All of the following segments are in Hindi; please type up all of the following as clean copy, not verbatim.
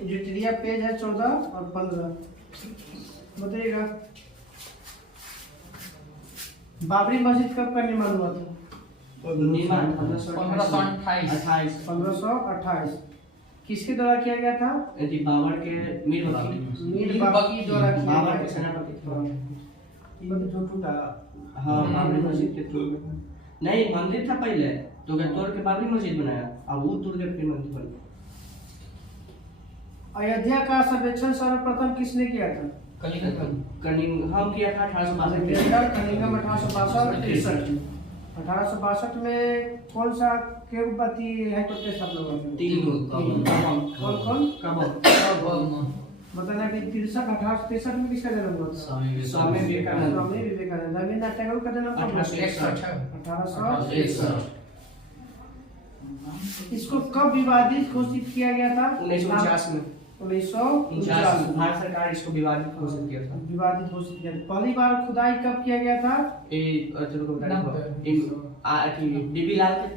जुटिलिया पेज है 14 और 15। बताइएगा बाबरी मस्जिद कब का निर्माण हुआ था? 1528। किसके द्वारा किया गया था? बाबर के मीर बाकी द्वारा बाबर के सेनापति जो टूटा। हाँ बाबरी मस्जिद के थ्रू नहीं मंदिर था पहले तो क्या तोड़ के बाबरी मस्जिद बनाया अब वो तोड़ के फिर मंदिर बना। अयोध्या का सर्वेक्षण सर्वप्रथम किसने किया था? कनिंघम किया था 1862 कनिंघम 1862 में कौन सा केवपति हाईकोर्ट के स्थापना हुआ? कौन मतलब कि 1863 में किसका जन्म हुआ था? स्वामी विवेकानंद। रविन्द्रनाथ टैगोर का जन्म कब? 1861। इसको कब विवादित घोषित किया गया था? 1949 में। 1949 भारत सरकार इसको विवादित घोषित किया था। पहली बार खुदाई कब किया गया था? डीबी लाल के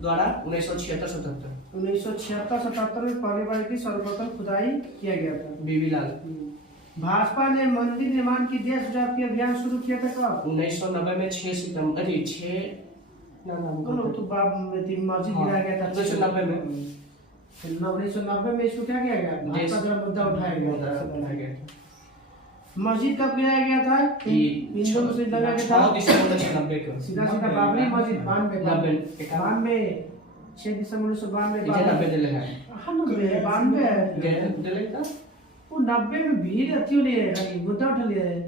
द्वारा 1976-77 में पहली बार की सर्वप्रथम खुदाई किया गया था। बीबी लाल। भाजपा ने मंदिर निर्माण की देशव्यापी अभियान शुरू किया था कब? 1990 में 6 सितंबर मस्जिद गिराया गया था 1990 में। 1990 में इसको क्या किया गया? भाजपा का मुद्दा उठाया गया। मस्जिद कब गिराया गया था? हिंदू मुस्लिम लगा के था 6 दिसंबर 1990 को। सीधा बाबरी मस्जिद 92 6 दिसंबर 1992 दिलेगा। हाँ 92 वो 90 में भीड़ अति हो लिए मुद्दा उठा लिया है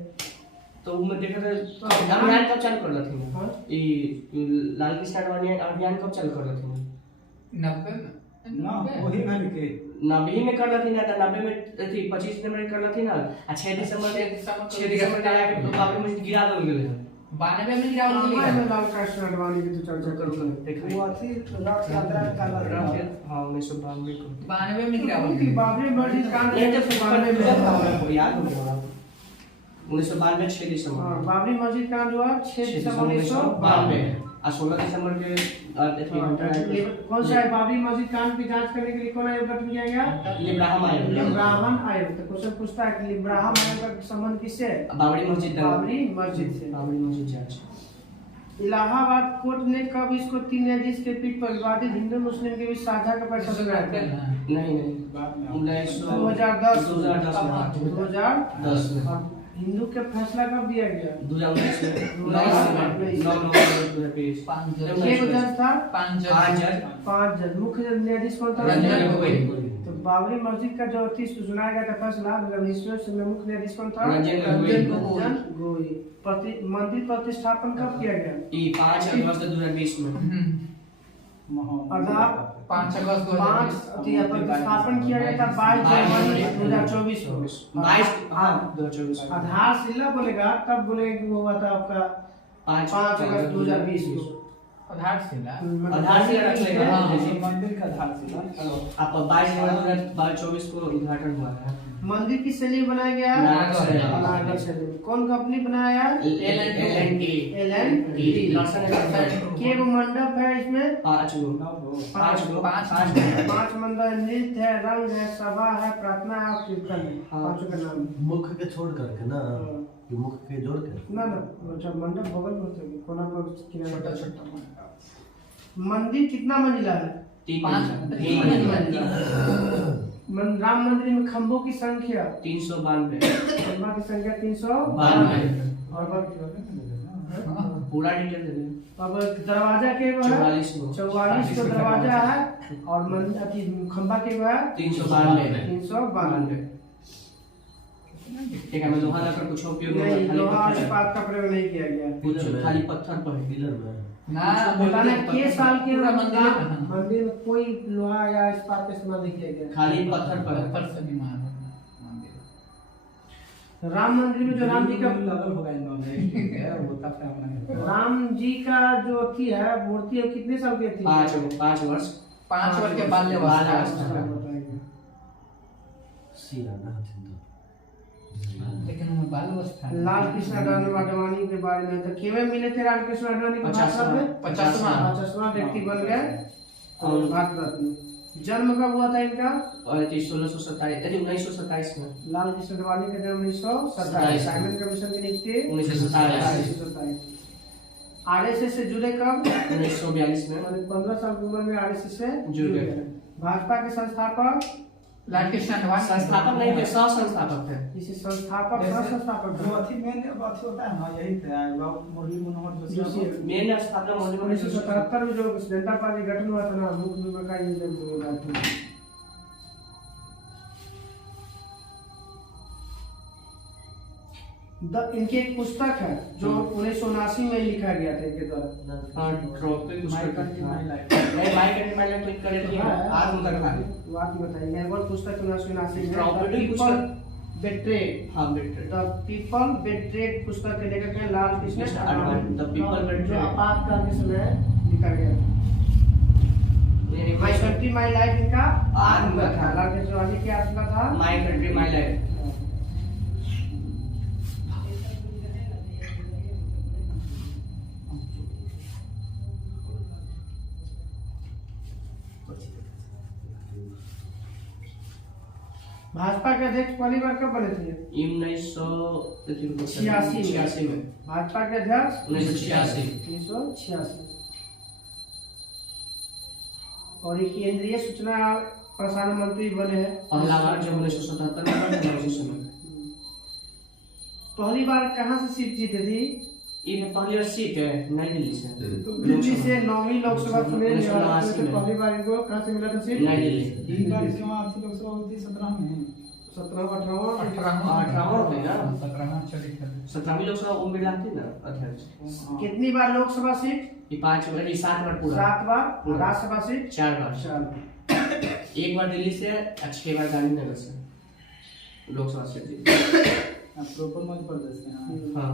तो मैं देखा था अभियान कब चालू कर रहा था ये लाल कृष्ण आडवाणी अभियान कब चालू कर रहा था? 90 में ना वही मैंने के 90 में कर रहा थी ना 90 में थी 25 दिसंबर में कर रहा थी ना 6 दिसंबर में आया कि बाबरी मस्जिद गिरा दो गेले 92 में गिरा में लाल कृष्ण आडवाणी की तो चर्चा करो वो अथी रथ यात्रा का हां 1992 को 92 में गिरा बाबरी मस्जिद कांड ये तो 92 में याद हो गया 1992 6 दिसंबर बाबरी मस्जिद कांड हुआ 6 दिसंबर 1992 और 16 दिसंबर के कौन सा है बाबरी मस्जिद कांड की जांच करने के लिए कौन आयोग गठन किया गया? लिब्राहम आयोग। तो क्वेश्चन पूछता है कि लिब्राहम आयोग का संबंध किससे है? बाबरी मस्जिद से। बाबरी मस्जिद जांच। इलाहाबाद कोर्ट ने कब इसको 3 न्यायाधीश के पीठ पर विवादित हिंदू मुस्लिम के बीच साझा का फैसला सुनाया था? नहीं 2010 में। हिंदू के फैसला कब दिया गया? 2019 में। 5 जज। मुख्य न्यायाधीश कौन था? रंजन गोगोई। तो बाबरी मस्जिद का जो सुनाया गया था फैसला 2019 में मुख्य न्यायाधीश कौन था? रंजन गोगोई। मंदिर प्रतिष्ठापन कब किया गया? 5 अगस्त 2020 में। 5 अगस्त 2020 प्रतिष्ठापन किया गया था 22 जनवरी 2024 को। 2024 आधारशिला बोलेगा तब बोलेगा कि वो हुआ था आपका 5 अगस्त 2020 को। आधारशिला रख लेगा मंदिर का आधारशिला आप 22 जनवरी 2024 को उद्घाटन हुआ है। मंदिर किस शैली में बनाया गया? नागर शैली। कौन कंपनी बनाया? L&T। के वो मंडप है इसमें? 5 मंडप नृत्य है, रंग है, सभा है, प्रार्थना है और कीर्तन है। पांचों का नाम मुख्य के छोड़ करके ना ये मुख्य के जोड़ के ना जब मंडप बगल में होते हैं कोना पर छोटा मंदिर कितना मंजिला है? 5 राम मंदिर में खंभों की संख्या 392 खंभा की संख्या 392 और पूरा डिटेल दे दें। अब दरवाजा के वो है 44 को दरवाजा है और खंभा के वो है 392। ठीक है मैं लोहा लाकर कुछ उपयोग नहीं लोहा और इस्पात का प्रयोग नहीं किया गया कुछ खाली पत्थर पर पिलर में ना बताना के साल के पूरा मंदिर में कोई लोहा या इस्पात का इस्तेमाल नहीं किया गया खाली पत्थर पर से निर्माण मंदिर। राम मंदिर में जो राम जी का लगल होगा इन्होंने ठीक है वो तब से अपना राम जी का जो थी है मूर्ति है कितने साल की थी? 5 वर्ष 5 वर्ष के बाल्यावस्था लेकिन वो बाल्यावस्था लाल कृष्ण आडवाणी के बारे में तो केवल मिले थे राम कृष्ण आडवाणी को 50वां व्यक्ति बन गए और भारत रत्न जन्म कब हुआ था इनका? और 1927 में। लाल कृष्ण अडवाणी का जन्म 1927। साइमन कमीशन की नियुक्ति 1927। आरएसएस से जुड़े कब? 1942 में। 15 साल की उम्र में आरएसएस से जुड़ गए। भाजपा के संस्थापक? लाल कृष्ण अडवाणी संस्थापक नहीं थे, सह संस्थापक थे। इसी संस्थापक सह संस्थापक जो अथी मेन अथी होता है ना, यही थे मुरली मनोहर जोशी। मेन स्थापना मुरली मनोहर जोशी। 1977 में जो जनता पार्टी गठन हुआ था ना, मुख्य विभाग का ये जब हुआ था। इनकी एक पुस्तक है जो 1979 में लिखा गया था इनके द्वारा। ट्रॉपिक माय कंट्री माय लाइफ। नहीं, माय कंट्री माय लाइफ तो करे थी आत्मकथा। वो आप बताइए, मैं वो पुस्तक 1979 में ट्रॉपिक पीपल बेट्रेड। हाँ, बेट्रेड। द पीपल बेट्रेड पुस्तक के लेखक हैं Lal Krishna Advani. The people betrayed जो आपातकाल के समय लिखा गया था। माय कंट्री माय लाइफ इनका आत्मकथा। लाल कृष्ण अडवाणी की आत्मकथा my country my life. Bhajpa के अध्यक्ष पहली बार कब बने थे? 1986 में। भाजपा के अध्यक्ष 1986। और ये केंद्रीय सूचना प्रसारण मंत्री बने हैं पहला बार जब 1977 में बना उसी समय। पहली बार कहाँ से सीट जीते थी? ये पहली बार सीट है नई दिल्ली से। दिल्ली से 9वीं लोकसभा चुने गए। 1989 में। पहली बार इनको कहाँ से मिला था सीट? नई दिल्ली। एक बार से वहां थी लोकसभा होती 17 में। 17, 18 18 थे ना। 17 चली थी। 17वीं लोकसभा उम्र लाती ना अध्यक्ष। कितनी बार लोकसभा सीट? ये 5 बार, ये 7 बार पूरा। 7 बार। राज्यसभा सीट 4 बार। 4। एक बार दिल्ली से, 6 बार गांधीनगर से लोकसभा से जीते। प्रॉपर मध्य प्रदेश से। हाँ,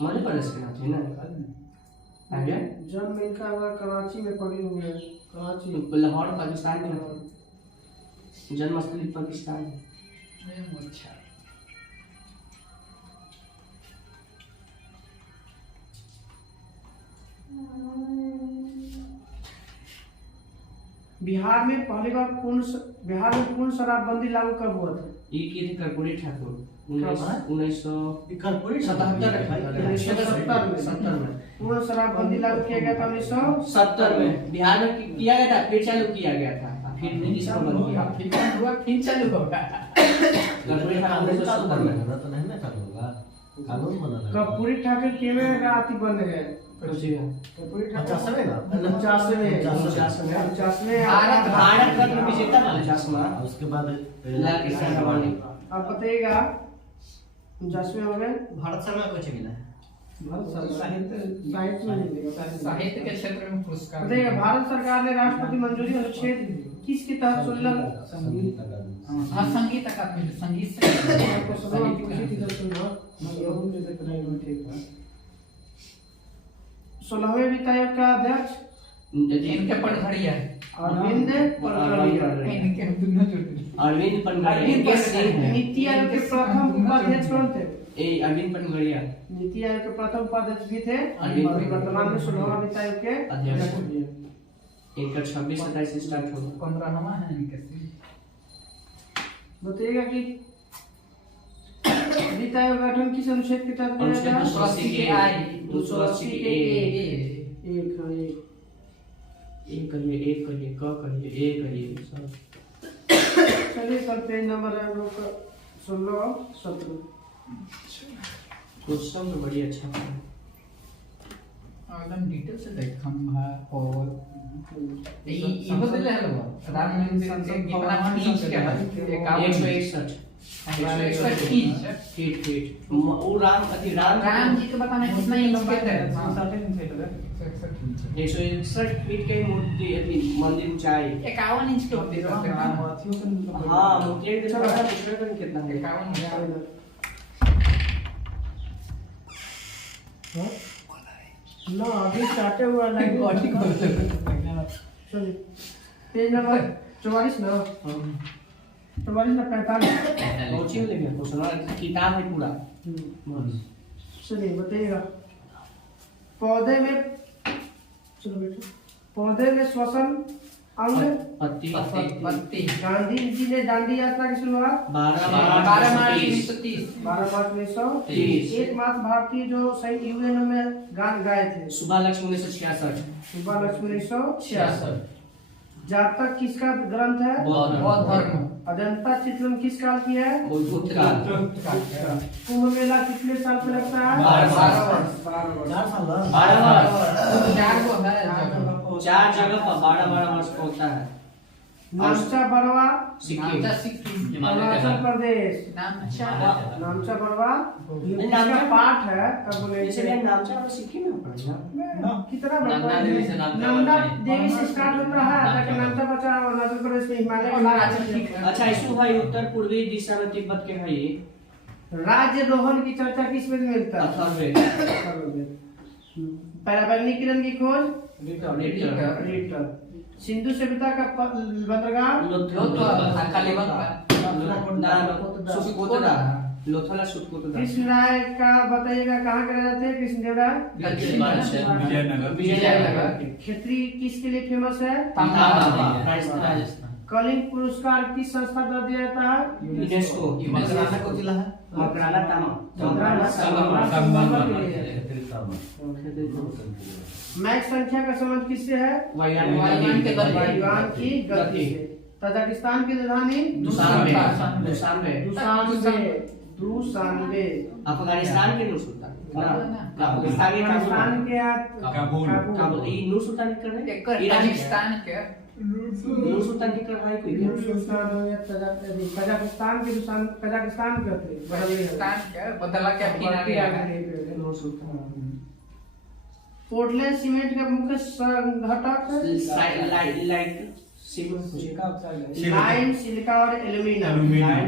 मध्य प्रदेश के नाते ना। आ गया। जन्म इनका हुआ कराची में, पड़ी हुई है कराची। लाहौर पाकिस्तान में है। जन्मस्थली पाकिस्तान है। अच्छा। बिहार में पहली बार पूर्ण शराबबंदी लागू कब हुआ था? ये किए थे कर्पूरी ठाकुर। कब? 1970 में। पूर्ण शराबबंदी लागू किया गया था 1970 में बिहार में किया गया था, फिर चालू किया गया था, फिर इसको बंद किया। फिर बंद हुआ, फिर चालू होगा। कर्पूरी ठाकुर 1970 में। तो नहीं ना चालू होगा, कानून बना है। कर्पूरी ठाकुर केवे का आती बन गए। कुछ है। कर्पूरी 50 में ना? 50 में। 50 में। भारत भारत रत्न विजेता वाला चश्मा। उसके बाद लाल कृष्ण अडवाणी। आप बताइएगा 50 में हो गए। भारत सरकार को मिला है। साहित्य में मिलेगा। साहित्य के क्षेत्र में पुरस्कार। बताइएगा भारत सरकार ने राष्ट्रपति मंजूरी अनुच्छेद किसके तहत 16 संगीत। हाँ, संगीत अकादमी, संगीत से आपको सवाल पूछी थी तो सुनो। मैं यहूं जैसे पढ़ाई में ठीक था। 16वें वित्त आयोग का अध्यक्ष इनके पटघड़िया है। अरविंद पटघड़िया। इनके दोनों जुड़ गए। अरविंद पनगड़िया है। नीति आयोग के प्रथम उपाध्यक्ष कौन थे? ए अरविंद पनगड़िया नीति आयोग के प्रथम उपाध्यक्ष भी थे अरविंद और वर्तमान में 16वां वित्त आयोग के अध्यक्ष। भी हैं। इनका 26-27 से स्टार्ट होगा। 15वां है इनके से। बताइएगा कि वित्त आयोग गठन किस अनुच्छेद के तहत किया गया? 280 के आई। 280 के ए। एक है एक। एक कहिए, एक कहिए, क कहिए, ए कहिए, सब। चलिए कल पेज नंबर है हम लोग का 16 और 17। क्वेश्चन तो बड़ी अच्छा था। एकदम डिटेल से देखम है। और ये बदले है लोग राम मंदिर के कितना इंच के है? 161 फीट। वो राम राम जी के बताना कितना इंच के है? 161 फीट के मूर्ति अथी मंदिर ऊंचाई 51 इंच के होती है। हाँ, मूर्ति एक देखो ना कितना है। 51 ना अभी स्टार्ट हुआ लाइन बॉडी को चलिए पेज नंबर 44 ना 44 ना 45। कोचिंग लेके क्वेश्चन किताब है पूरा। चलिए बताइएगा पौधे में चलो बेटा पौधे में श्वसन अंग पत्ती पत्ती गांधी जी ने दांडी यात्रा की शुरुआत 12 12 मार्च मार्च 1930 12 मार्च 1930। एकमात्र भारतीय जो सही यूएन में गान गाए थे सुबह लक्ष्मी 1966 सुबह लक्ष्मी 1966। जातक किसका ग्रंथ है? बौद्ध धर्म अजंता चित्रण किस काल की है? बुद्ध काल कुंभ मेला कितने साल में लगता है? 12 वर्ष। 4 साल बा? 12 वर्ष 4 को है 4 जगह पर 12 वर्ष का होता है। नामचा बरवा सिक्किम सिक्किम अरुणाचल प्रदेश। नामचा नामचा बरवा नामचा नामचा पाठ है अब बोले जैसे मैं नामचा और सिक्किम में पढ़ा कितना नंदा बड़ा देवी से नामचा नंदा बरवा है। देवी से स्टार्ट होता है ताकि नामचा बचा अरुणाचल प्रदेश में हिमालय के राज्य अच्छा इसको भाई उत्तर पूर्वी दिशा में तिब्बत के भाई राज्य रोहन की चर्चा किस में मिलता है? अथर्ववेद पराबैंगनी किरण की खोज लिटर रीटर। सिंधु सभ्यता का बंदरगाह लोथला सुटकोटदा कृष्ण राय का बताइएगा कहाँ के रह जाते हैं? कृष्णदेव राय विजयनगर क्षेत्रीय किसके लिए फेमस है? राजस्थान कलिंग पुरस्कार किस संस्था द्वारा दिया जाता है? यूनेस्को मकराना को जिला है? मकराना मैच संख्या का संबंध किससे है? वायुयान के वायुयान की गति से। तजाकिस्तान की राजधानी दुशानबे। अफगानिस्तान के नूर सुल्तान अफगानिस्तान के काबुल नूर सुल्तान कर रहे ताजिकिस्तान के नूर सुल्तान की कर कोई कजाकिस्तान के कजाकिस्तान के होते ताजिकिस्तान के बदला के किनारे नूर सुल्तान पोर्टलैंड सीमेंट का मुख्य घटक लाइट लाइम सिलिका और एल्यूमिनियम।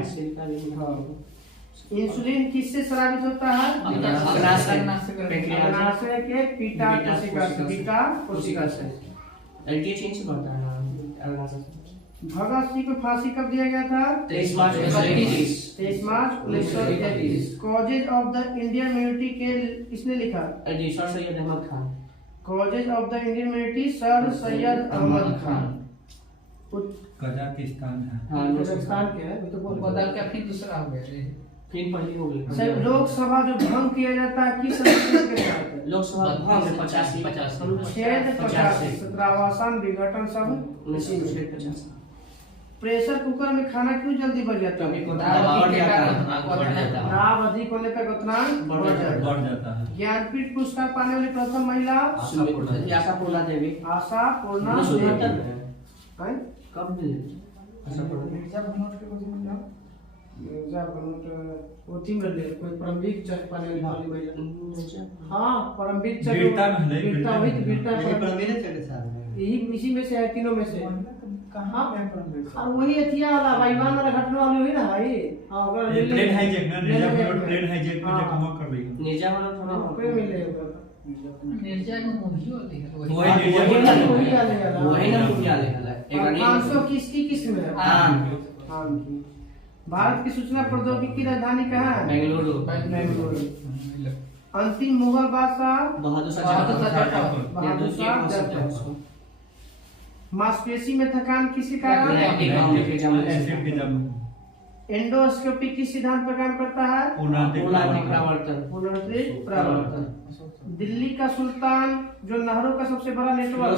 इंसुलिन किससे स्रावित होता है? अग्नाशय के पीटा कोशिका से। एलटी चेंज से बढ़ता है अग्नाशय से। भगत सिंह को फांसी कब दिया गया था? 23 March 1933 23 March 1933। Causes of the Indian military के किसने लिखा? Sir Syed Ahmad Khan. Causes of the Indian military sir Syed Ahmad Khan. Kazakhstan है। हाँ कजाकिस्तान के है वो तो बोल बदल के फिर दूसरा हो गया फिर पहली हो गई सर लोकसभा जो भंग किया जाता है किस अनुच्छेद के तहत? लोकसभा भंग 85 अनुच्छेद 85 17वां विघटन सब 1950 प्रेशर कुकर में खाना क्यों जल्दी बन जाता है? दाब अधिक होने पर क्वथनांक बढ़ जाता है। ज्ञानपीठ पुरस्कार पाने वाली प्रथम महिला आशा पूर्णा देवी। आशा पूर्णा देवी। कब मिले आशा पूर्णा मिर्जा बनोट वो थी मिले कोई परमवीर चक्र पाने वाली महिला। हाँ परमवीर चक्र वीरता हुई तो वीरता यही इसी में से है तीनों में से। कहाँ और वही अथिया वाला वायुयान वाला घटना वाली हुई ना भाई। हाँ अगर प्लेन हाईजैक ना प्लेन हाईजैक में जब हम कर रही है निर्जा वाला थोड़ा कोई मिले निर्जा को मूवी होती है वही ना मूवी आले है एक 500 किसकी किस्म है? आम की। भारत की सूचना प्रौद्योगिकी राजधानी कहाँ है? बेंगलुरु। अंतिम मुगल बादशाह बहादुर शाह बहादुर शाह जफर। मांसपेशी में थकान किसके कारण? एसिड के जम एंडोस्कोपी किस सिद्धांत पर काम करता है? पुनरावृत्त परावर्तन। दिल्ली का सुल्तान जो नहरों का सबसे बड़ा नेटवर्क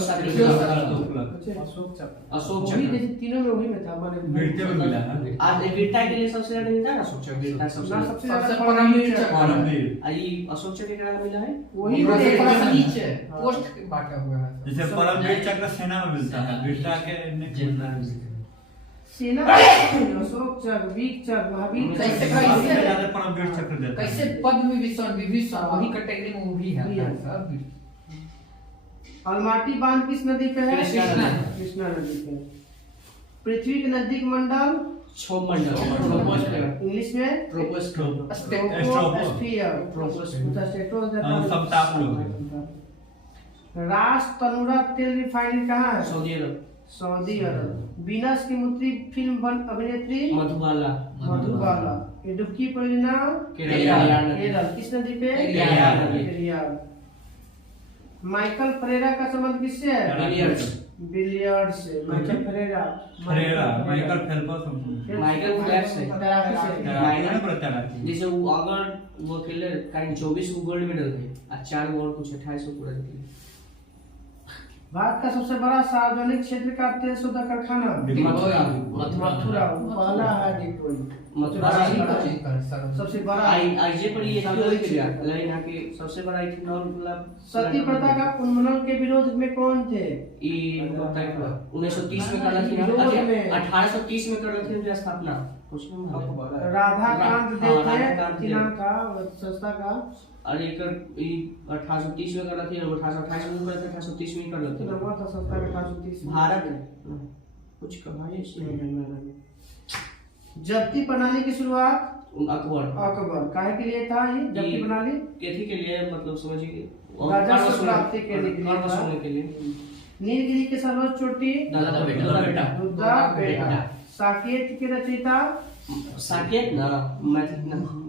अशोक वही जैसे तीनों में वही में था वीरता में मिला है आज वीरता के लिए सबसे ज्यादा मिलता है ना अशोक चक्र वीरता सबसे ज्यादा परमवीर चक्र। परमवीर आई अशोक चक्र के नाम मिला है वही नीचे पोस्ट बांटा हुआ है जैसे परमवीर चक्र सेना में मिलता है वीरता के सेना अशोक चक्र वीर चक्र महावीर कैसे चक्र परमवीर चक्र देता है कैसे पद्म विभूषण वही कैटेगरी में वो भी है सब। अलमाटी बांध किस नदी पे है? कृष्णा नदी पे। पृथ्वी के नजदीक मंडल क्षोभ मंडल इंग्लिश में राष्ट्र तनुरा तेल रिफाइनरी कहाँ है? सऊदी अरब। वीनस की मूर्ति फिल्म अभिनेत्री मधुबाला। इडुक्की परियोजना केरल किस नदी पे? पेरियार। माइकल परेरा का संबंध किससे है? बिलियर्ड से Michael Ferreira Michael Phelps Michael Phelps से तैराकी से जैसे वो अगर वो खेले कहीं 24 को गोल्ड मेडल थे और 4 गो और कुछ 28 को पूरा जीते। भारत का सबसे बड़ा सार्वजनिक क्षेत्र का तेल शोधक कारखाना मथुरा पहला है डिट्रोइट। मथुरा सबसे बड़ा आईजे पर ये क्यों लिख दिया लेकिन आके सबसे बड़ा इथेनॉल मतलब सती प्रथा का उन्मूलन के विरोध में कौन थे? ये 1930 में कर रही थी, 1830 में कर रही थी स्थापना राधाकांत देव का संस्था का और एक 1830 में कर रही थी और 1828 में कर रही थी, 1830 में कर रही थी। नंबर था संस्था का 1830 भारत कुछ कहा है इसमें। जब्ती प्रणाली की शुरुआत अकबर काहे के लिए था? ये जब्ती प्रणाली कैथी के लिए मतलब समझिए राजस्व प्राप्ति के लिए नीलगिरी के सर्वोच्च चोटी दुर्गा बेटा। साकेत के रचयिता साकेत ना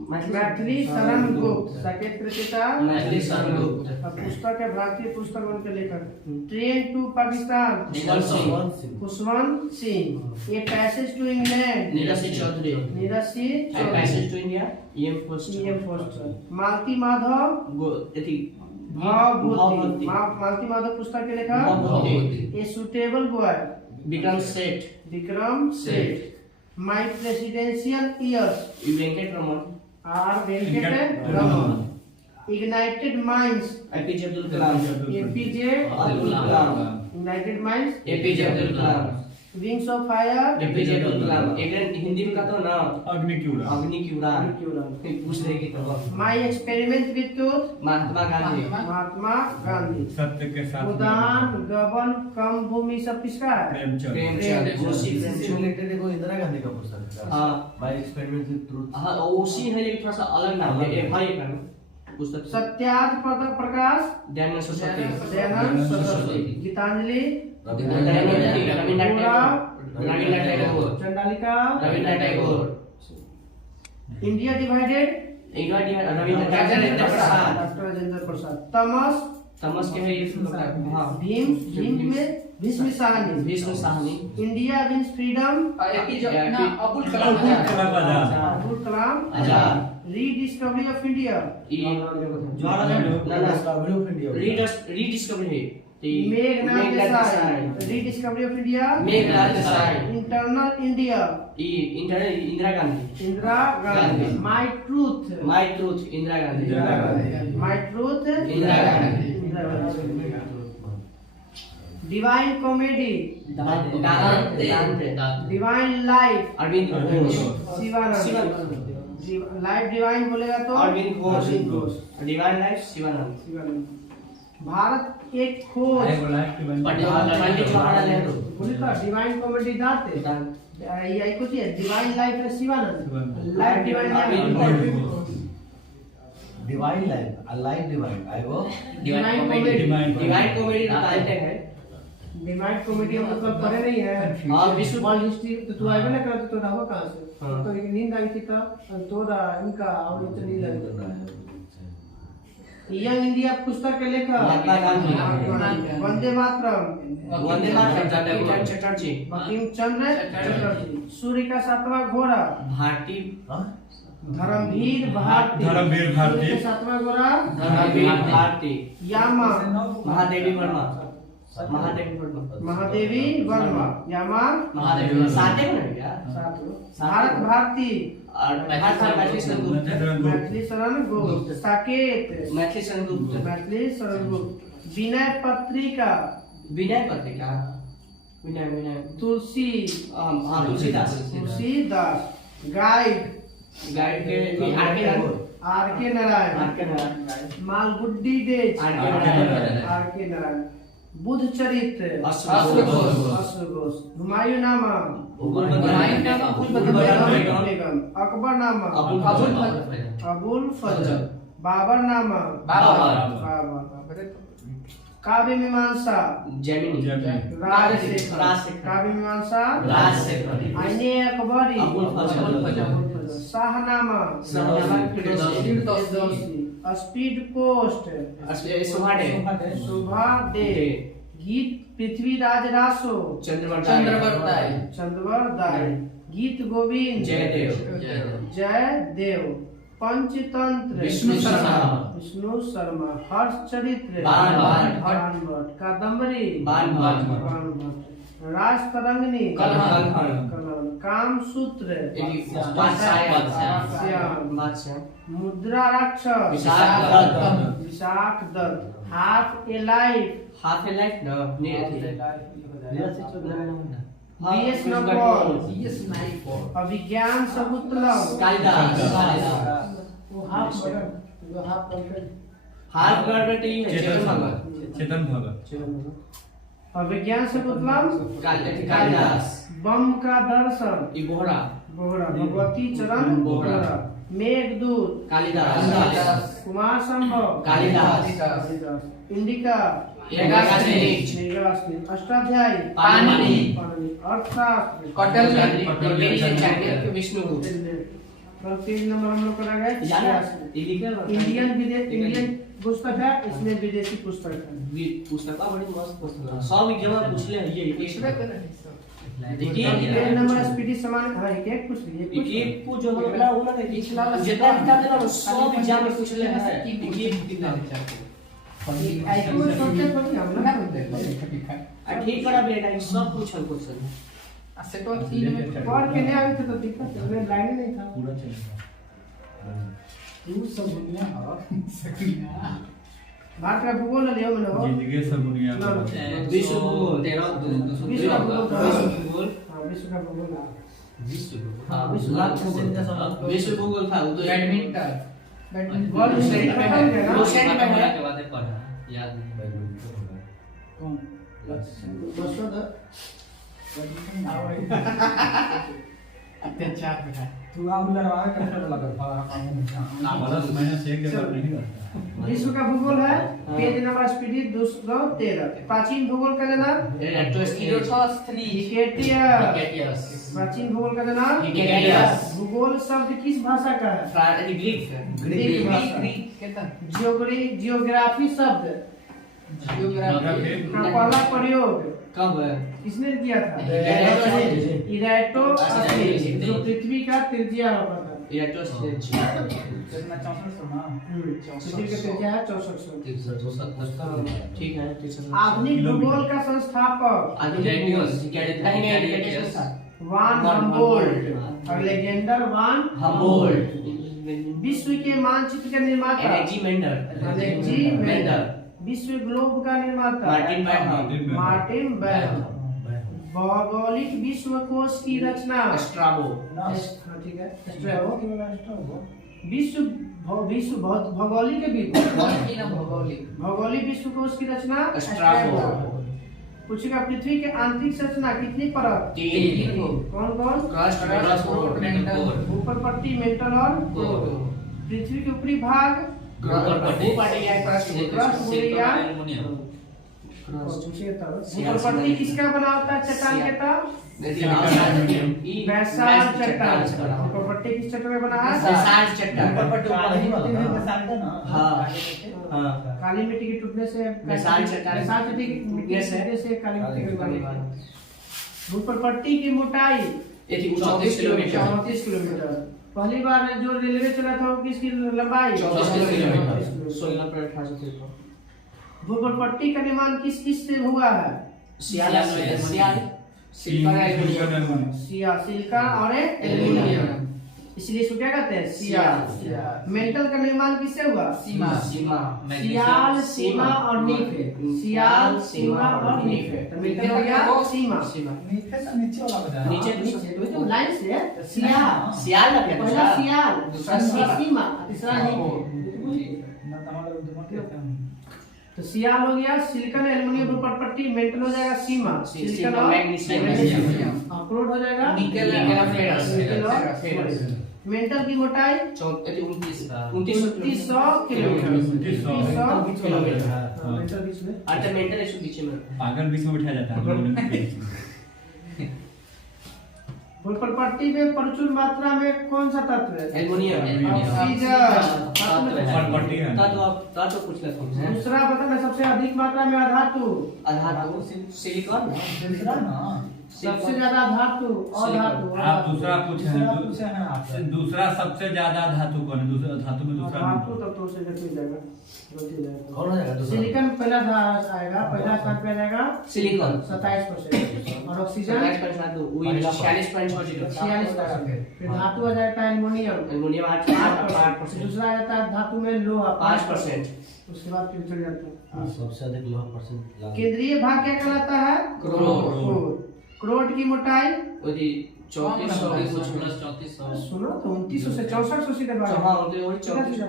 मैथिली शरण गुप्त। साकेत के रचयिता मैथिली शरण गुप्त। पुस्तक है भारतीय पुस्तक उनके लेखक। Train to Pakistan Khushwant Singh. A passage to England Neeraj Chaudhary. Passage to India E M Forster. Malti Madhav Bhavabhuti. Malti Madhav पुस्तक के लेखक। A suitable boy Vikram Seth. My presidential years Venkat Raman. R Venkat Raman. Ignited minds APJ Abdul Kalam. APJ Abdul Kalam. Ignited minds APJ Abdul Kalam. Wings of fire APJ Abdul Kalam. एक हिंदी में कहता हो ना अग्नि की उड़ान। अग्नि की उड़ान पूछ रहे की तरह। My experiment with truth Mahatma Gandhi. Mahatma Gandhi. सत्य के साथ उदान गबन कम भूमि सब किसका है? प्रेमचंद जोशी। रिलेटेड को इंदिरा गांधी का पुस्तक है। हाँ बाय एक्सपेरिमेंट विद ट्रूथ। हाँ उसी है लेकिन थोड़ा सा अलग नाम है। ए भाई का पुस्तक Satyarth Prakash Dayanand Saraswati. Dayanand Saraswati. Gitanjali Rabindranath Tagore. Chandalika Rabindranath Tagore. India divided Rajendra Prasad. Doctor Rajendra Prasad. Tamas Tamas के है ये। हाँ भीम में Bhisham Sahni. Bhisham Sahni. India wins freedom Abdul Kalam Kalam Azad. Rediscovery of India rediscovery है Meghnad Desai. Rediscovery of India Meghnad Desai. Internal India Indira Gandhi. Indira Gandhi. My truth Indira Gandhi. My truth Indira Gandhi. Divine comedy divine life Arvind Ghosh. Shivanand. Life divine बोलेगा तो अरविंद घोष। Divine life Shivanand. भारत एक खोज पंडित जवाहरलाल नेहरू। बोले तो डिवाइन कॉमेडी दाते ये कुछ है डिवाइन लाइफ है Shivanand. Life divine divine life a life divine I वो डिवाइन कॉमेडी का टाइटल है। डिवाइन कॉमेडी हम मतलब पढ़े नहीं है। हां विश्व वर्ल्ड हिस्ट्री तो तू आएगा ना कर तो रहो कहां से? तो एक नींद आई थी तो तोरा इनका और तो नींद आई। यंग इंडिया पुस्तक के लेखक महात्मा गांधी। वंदे मातरम बिपिन चटर्जी। बंकिम चंद्र चटर्जी। सूर्य का सातवां घोड़ा भारती धर्मवीर भारती। सूर्य का सातवां घोड़ा धर्मवीर भारती। यामा महादेवी वर्मा। यामा महादेवी साते को नहीं यार। भारत भारती मैथिली शरण गुप्त। साकेत मैथिली शरण गुप्त। विनय पत्रिका विनय तुलसी तुलसीदास। गाइड के आर के नारायण। मालगुड्डी डेज आर के नारायण। बुद्ध चरित्र अश्वघोष। हुमायूं नामा बेगम। अकबर नामा अबुल फजल। बाबर नामा बाबर। काव्य मीमांसा राजशेखर। काव्य मीमांसा आईने अकबरी अबुल फजल। शाहनामा फिरदौसी। स्पीड पोस्ट सुभा डे। गीत पृथ्वीराज रासो चंद्रवर दाई गीत गोविंद जय देव पंचतंत्र विष्णु शर्मा हर्ष चरित्र कादम्बरी राज तरंगिनी काम Sutra Mudra Rakshasa Vishakha Datta half a life no B S नगर अभिज्ञान सबूतलम कालिदास वो हाफ हाफ गड़बड़ी है चेतन भगत अभिज्ञान सबूतलम कालिदास बम का दर्शन बोहरा भगवती चरण बोहरा मेघदूत कालिदास कुमार संभव कालिदास इंडिका अष्टाध्यायी पाणिनि अर्थशास्त्र विष्णु पेज नंबर हम लोग करा गए इंडियन पुस्तक है, इसमें विदेशी पुस्तक है। पुस्तक बड़ी मस्त पुस्तक सब एग्जाम पूछले देखिए पेज नंबर स्पीडी समान है, एक पूछ लीजिए एक को जो हमरा वो ना पिछला जितना किताब देना सब एग्जाम में पूछले है एक किताब ऐसे में सोचे थोड़ी हम ना ठीक करा बेटा सब पूछल क्वेश्चन से तो 3 में और के नहीं आए थे तो दिक्कत है, लाइन नहीं था पूरा चलेगा तू सब दुनिया हो सकिया भारत का भूगोल ले हो ना जिंदगी सब दुनिया का विश्व भूगोल 13 विश्व का भूगोल विश्व विश्व का भूगोल हां विश्व भूगोल था वो तो बैडमिंटन वर्ल्ड स्टेट में है ना रोशन में है के बाद पढ़ा याद कौन दोस्तों द अत्याचार बेटा तू आउ लड़वा के कर लगा बरस महीने से एक जगह नहीं रहता। विश्व का भूगोल है, पेज नंबर स्पीडी 213। प्राचीन भूगोल का जनक हिकेटियस। प्राचीन भूगोल का जनक हिकेटियस। भूगोल शब्द किस भाषा का है? ग्रीक भाषा। जियोग्राफी शब्द का पहला प्रयोग कब किसने किया था? इराटोस्थिनीज। इराटोस्थिनीज, जो पृथ्वी का त्रिज्या होता था। इराटोस्थिनीज कितना 6400 ना पृथ्वी का त्रिज्या है 6400। ठीक है टीचर आधुनिक भूगोल का संस्थापक वान हम्बोल्ट। अलेक्जेंडर वान हम्बोल्ट। विश्व के मानचित्र के निर्माता अलेक्जेंडर। विश्व ग्लोब का निर्माता मार्टिन बैल। भौगोलिक विश्वकोश की रचना स्ट्राबो। ठीक है स्ट्रैबो। विश्व भौगोलिक भौगोलिक विश्वकोश की रचना स्ट्राबो। पूछेगा पृथ्वी के आंतरिक संरचना कितनी परत? 3। कौन कौन? क्रस्ट, ऊपर पट्टी, मेंटल और पृथ्वी के ऊपरी भाग पट्टी किसका बना होता है? चट्टान के तब बैसाल्ट चट्टान। पट्टी किस चट्टान में बना है? बैसाल्ट चट्टान। काली मिट्टी के टूटने से बैसाल्ट चट्टान। बैसाल्ट मिट्टी के टूटने से काली मिट्टी की बनी है। भूपटपट्टी की मोटाई 34 किलोमीटर। पहली बार जो रेलवे चला था वो किसकी लंबाई? 14 किलोमीटर। 16 पर 18 भूपटपट्टी का निर्माण किस से हुआ है? सिलिका और एल्युमिनियम, इसलिए इसको क्या कहते हैं? सियाल। मेंटल का निर्माण किससे हुआ? सियाल, सीमा और नीफे। सियाल, सीमा और नीफे। तो मेंटल हो गया सीमा। नीचे से नीचे वाला बता नीचे तो लाइन से है सियाल ना पहला सियाल, दूसरा सीमा, तीसरा नीफे। ना हमारा दोनों के तो सियाल हो गया, सिलिकॉन एल्युमिनियम भूपटपट्टी। मेंटल हो जाएगा सीमा, सिलिकॉन और मैग्नीशियम। क्रूड हो जाएगा निकल और फेरस। मेंटल की मोटाई 2900 किलोमीटर। मेंटल बीच में मेंटल इशू बीच में पागल बीच में बिठाया जाता है। भूपर पट्टी में प्रचुर मात्रा में कौन सा तत्व है? Aluminium oxygen. पट्टी है। तत्व पूछ लेते हैं। दूसरा बताना सबसे अधिक मात्रा में अधातु। अधातु सिलिकॉन दूसरा ना सबसे ज्यादा धातु अधातु। आप दूसरा पूछे हैं पूछे हैं आप दूसरा सबसे ज्यादा धातु कौन है? दूसरा धातु में दूसरा धातु तब तो उसे गलती जाएगा गलती जाएगा। कौन हो जाएगा दूसरा? सिलिकॉन पहला आएगा, पहला स्थान पे आ जाएगा सिलिकॉन 27% और ऑक्सीजन 46.6 46%। फिर धातु आ जाता है एल्युमिनियम एल्युमिनियम 8%। दूसरा आ जाता है धातु में लोहा 5%। उसके बाद फिर चल जाता है। सबसे अधिक लोहा परसेंट केंद्रीय भाग क्या कहलाता है? क्रोड। क्रोड की मोटाई वही 3400 सुनो तो 2900 से 6400 सीधे भाग। हाँ वही 3400।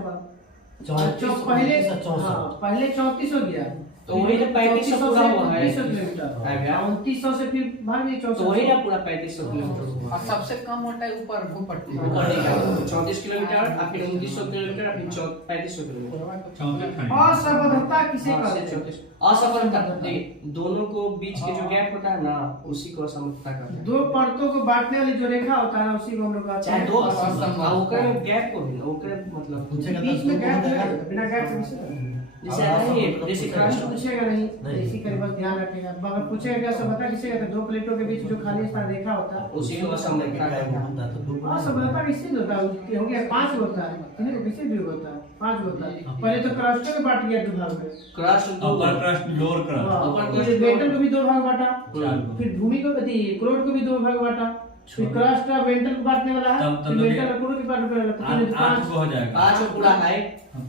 पहले 3400 हो गया तो वही तो 3500 पूरा हुआ है। 2900 किलोमीटर 2900 से फिर भाग दिए तो 6400। वही ना पूरा 3500 किलोमीटर और सबसे कम मोटाई ऊपर भूपट्टी है। ऊपर नहीं 34 किलोमीटर और फिर 2900 किलोमीटर और फिर 3500 किलोमीटर। असंबद्धता किसे कहते हैं? असफलता दोनों को बीच के जो गैप होता है ना उसी को असमता कहते हैं। दो परतों को बांटने वाली जो रेखा होता है उसी को हम लोग कहते चाहे हैं। दो ओकर गैप को भी ओकर मतलब पूछेगा बीच में गैप तो है, बिना गैप के किसे कहते हैं? जैसे नहीं जैसे प्रश्न पूछेगा नहीं, नहीं। इसी का बस ध्यान रखिएगा। अगर पूछेगा क्या असंबद्धता किसे कहते हैं? दो प्लेटों के बीच जो खाली स्थान रेखा होता है उसी को असमता कहते हैं। असंबद्धता किससे होता है? हो गया 5 होता है, इन्हीं को किसी भी होता है 5 होता है। पहले तो क्रस्टों में बांट दिया 2 भाग में। क्रस्ट दो अपर क्रस्ट लोअर क्रस्ट अपर फिर मेटल को भी 2 भाग बांटा, हम्म। फिर भूमि को क्रोड को भी 2 भाग बांटा, फिर क्रस्ट का मेटल को बांटने वाला है, तब फिर तो मेटल का क्रोड को बांटने वाला है। तो फिर 8 5 को हो जाएगा। 5 को पूरा है।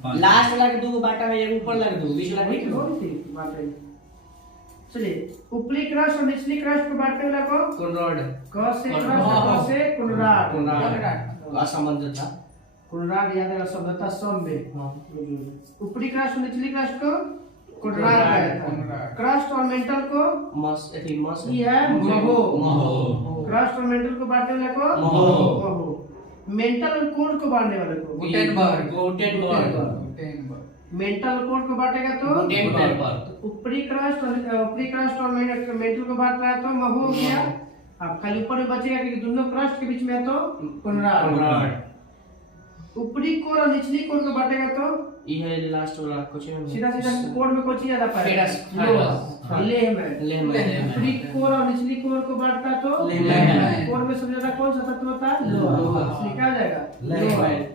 पाँच। लास्ट वाला के दो को बांटा है, एक ऊपर लगा दो बीच वाला वही ठीक तो थी बांटे। चलिए ऊपरी क्रस्ट और निचली क्रस्ट को बांटने वाला को कोनराड क से क्रस्ट, क से कुनराड। कोनराड असमंजसता कुनराड याद है असंबद्धता सम में। हां ऊपरी क्रस्ट और निचली क्रस्ट को कुनराड कहते हैं। क्रस्ट और मेंटल को मस एथी मस ये है महो। महो। क्रस्ट और मेंटल को बांटने वाले को महो। महो। मेंटल और कोर को बांटने वाले को गुटेनबर्ग मेंटल और कोर को बांटेगा तो गुटेनबर्ग ऊपरी क्रस्ट और मेंटल को बांट रहा है तो महो हो गया। अब खाली ऊपर में बचेगा कि दोनों क्रस्ट के बीच में है तो कुनराड। कोनराड ऊपरी कोर और निचली कोर को बांटेगा तो ये है लास्ट वाला कुछ सीधा सीधा कोर में कोची ज्यादा पाएगा? फेरस लेह में। लेह में ऊपरी कोर और निचली कोर को बांटता है तो लेह में। कोर में सबसे ज्यादा कौन सा तत्व होता है? लोहा। लोहा। इसलिए क्या आ जाएगा? लेह लोहा। में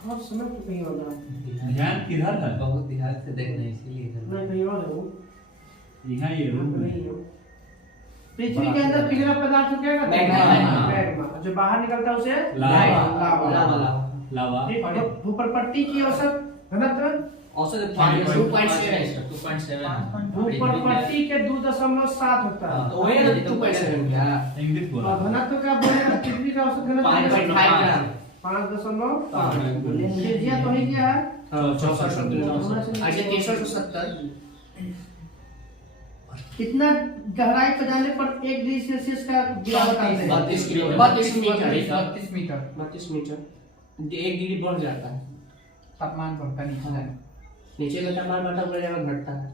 हाँ समय तो कहीं होगा, ध्यान किधर है? बहुत ध्यान से देखना इसीलिए नहीं कहीं और है वो, यहाँ ये रूम में। नहीं हो। पृथ्वी के अंदर पिघला पदार्थ को क्या कहते हैं? मैग्मा। मैग्मा। जो बाहर निकलता है उसे लावा। लावा लावा। भूपरपट्टी की औसत घनत्व औसत 2.7 भूपरपट्टी के 2.7 होता है। तो वही ना 2.7 क्या इंग्लिश बोला। और घनत्व का बोलेगा पृथ्वी का औसत घनत्व 5.5 ग्राम 5.5। त्रिज्या तो नहीं किया है 6470 अच्छा 370 कितना गहराई पे जाने पर 1 डिग्री सेल्सियस का गिरावट आती है? 32 kilo 32 metre metre 32 metre 1 degree बढ़ जाता है तापमान बढ़ता नीचे जाए। नीचे का तापमान बढ़ता ऊपर जाकर घटता है।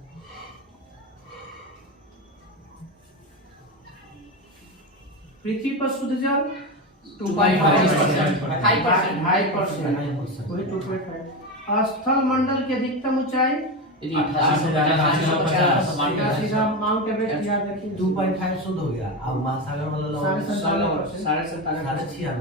पृथ्वी पर शुद्ध जल 2.5% 2.5%। वही 2.5। स्थल मंडल की अधिकतम ऊंचाई यदि सीधा माउंट एवरेस्ट याद रखिए। 2.5 शुद्ध हो गया। अब महासागर वाला लोग 97%। 97.5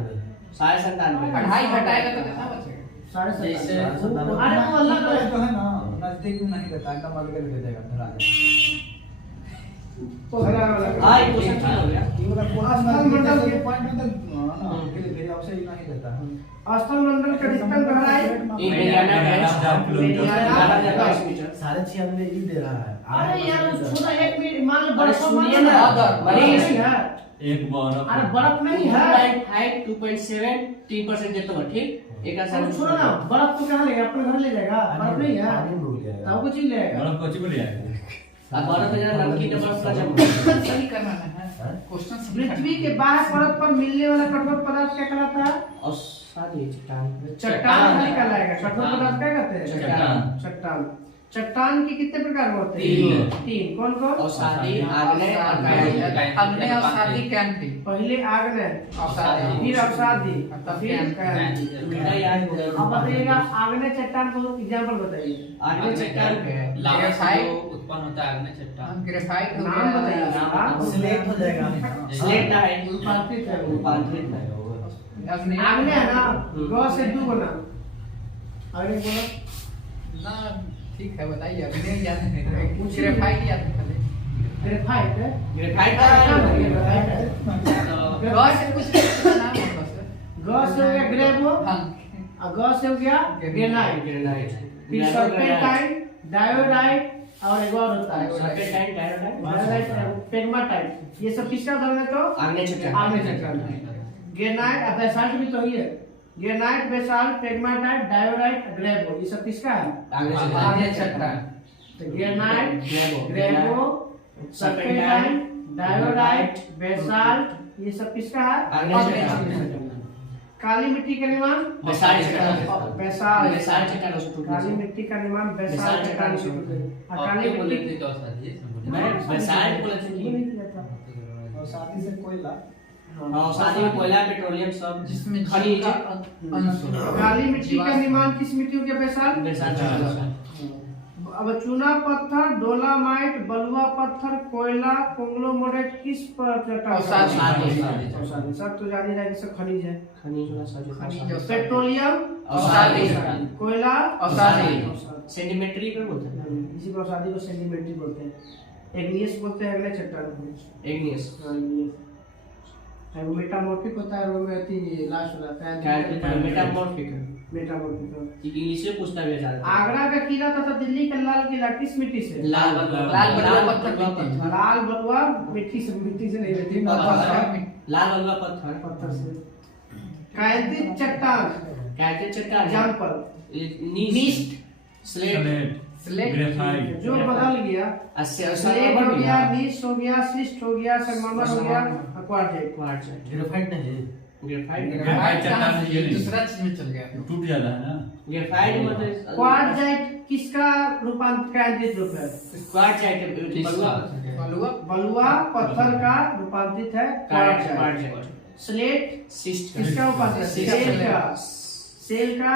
97 2.5 घटाएगा तो कितना बचेगा? 97%। अरे वो अलग है। तो है ना नजदीक में नहीं रहता एकदम अलग अलग हो जाएगा धरा हां ये क्वेश्चन ठीक हो गया। स्थल मंडल के पॉइंट में तो के लिए आपसे ही नहीं रहता। स्थल मंडल की अधिकतम गहराई 11 मीटर 96 ही दे रहा है। अरे यार छोटा 1 मिनट मान लो अरे बर्फ सुनिए ना नहीं है। एक बर्फ। अरे बर्फ नहीं है। 2.7 3% देता है ठीक एक अरे छोड़ो ना, बर्फ तो कहाँ लेगा? अपने घर ले जाएगा। बर्फ नहीं है पानी में डूब जाएगा। तो कुछ ही लेगा। बर्फ को चिपक जाएगा। अब 12 नमकीन डब्बा का जब सही करना है क्वेश्चन सही पृथ्वी के बाह्य परत पर मिलने वाला कठोर पदार्थ क्या कहलाता है? और सारी चट्टान चट्टान नहीं कहलाएगा। कठोर पदार्थ क्या कहते हैं? चट्टान। चट्टान। चट्टान के कितने प्रकार होते तीन। हैं? तीन। कौन कौन? अवसादी, आग्नेय और कायांतिक। अग्नि अवसादी कैंटी पहले आग्नेय, अवसादी फिर अवसादी, तब फिर कैंटी। उल्टा याद हो अब बताइएगा आग्नेय चट्टान को एग्जाम्पल बताइए। आग्नेय चट्टान लावा से ग्रेफाइट जो उत्पन्न होता है आग्नेय चट्टान। ग्रेफाइट हो नाम गया, बताइए। नाम सिलेक्ट हो जाएगा स्लेट ना है, रूपांतरित है वो। रूपांतरित है। अग्नि आग्नेय है ना, ग से दो गुना। आगे बोलो। ना ठीक है बताइए अग्नि याद है ग्रेफाइट याद है पहले ग्रेफाइट है। ग्रेफाइट क्या का नाम है ग्रेफाइट है? गॉस से कुछ नाम है बस ग से हो गया ग्रेवो, हां और ग से हो गया ग्रेनाइट, ग्रेनाइट, फिर सर्पेंटाइन, डायोडाइट और एक और होता है सर्पेंटाइन, डायोडाइट, डायोडाइट, पेग्माटाइट। ये सब किसका उदाहरण है? तो आग्नेय चट्टान। आग्नेय चट्टान। ग्रेनाइट और बेसाल्ट भी तो ही है। ग्रेनाइट, बेसाल्ट, पेग्माटाइट, डायोडाइट, ग्रेवो, ये सब किसका है? आग्नेय चट्टान। आग्नेय चट्टान तो ग्रेनाइट, ग्रेवो, ग्रेवो, सर्पेंटाइन, डायोडाइट, बेसाल्ट, ये सब किसका है? आग्नेय चट्टान। काली मिट्टी का निर्माण बेसाल्ट चट्टान। बेसाल्ट। बेसाल्ट चट्टान हो सकता काली है। मिट्टी का निर्माण बेसाल्ट बेसाल्ट चट्टान से चट्टान होता है। और और काली क्या बोले मिट्टी थे तो अवसादी? मैं बेसाल्ट बोले थे वो कि नहीं किया था। और साथ ही से कोयला अवसादी में कोयला, पेट्रोलियम सब जिसमें खनिज का अंश काली मिट्टी का निर्माण किस मिट्टी हो गया? बेसाल्ट। बेसाल्ट चट्टान। अब चूना पत्थर, डोलामाइट, बलुआ पत्थर, कोयला, कोंग्लोमरेट किस प्रकार? अवसादी। सब तो जान ही रहा है कि सब खनिज है। खनिज वाला सब खनिज और पेट्रोलियम, अवसादी। कोयला, अवसादी। अवसादी। सेंटीमेट्री कर बोलते हैं। इसी को अवसादी को सेंटीमेट्री बोलते हैं। एग्नियस बोलते हैं अगले चट्टान को। इग्नियस, वो मेटामॉर्फिक होता है, वो में अति लास्ट होता है मेटामॉर्फिक। मेटामॉर्फिक। इंग्लिश में पूछता भी ज्यादा। आगरा का किला तथा दिल्ली का लाल किला किस मिट्टी से? लाल बलुआ पत्थर। लाल बलुआ मिट्टी से नहीं रहती, लाल बलुआ पत्थर। पत्थर से। कायांतिक चट्टान कैल्शियम चट्टान। एग्जाम्पल नीस्ट, स्लेट, स्लेट ग्रेफाइट। जो बदल गया, स्लेट हो गया, नीस हो गया, शिस्ट हो गया, संगमरमर हो गया, क्वार्टजाइट। ग्रेफाइट नहीं ग्रेफाइट, ग्रेफाइट चट्टान ये नहीं। दूसरा चीज में चल गया टूट जाता है ना। ग्रेफाइट मतलब क्वार्टजाइट किसका रूपांतर कायांतिक रूप है? क्वार्टजाइट, बलुआ, बलुआ बलुआ पत्थर का रूपांतरित है क्वार्टजाइट। क्वार्टजाइट, स्लेट सिस्ट, किसका रूपांतर? सेल का, सेल का,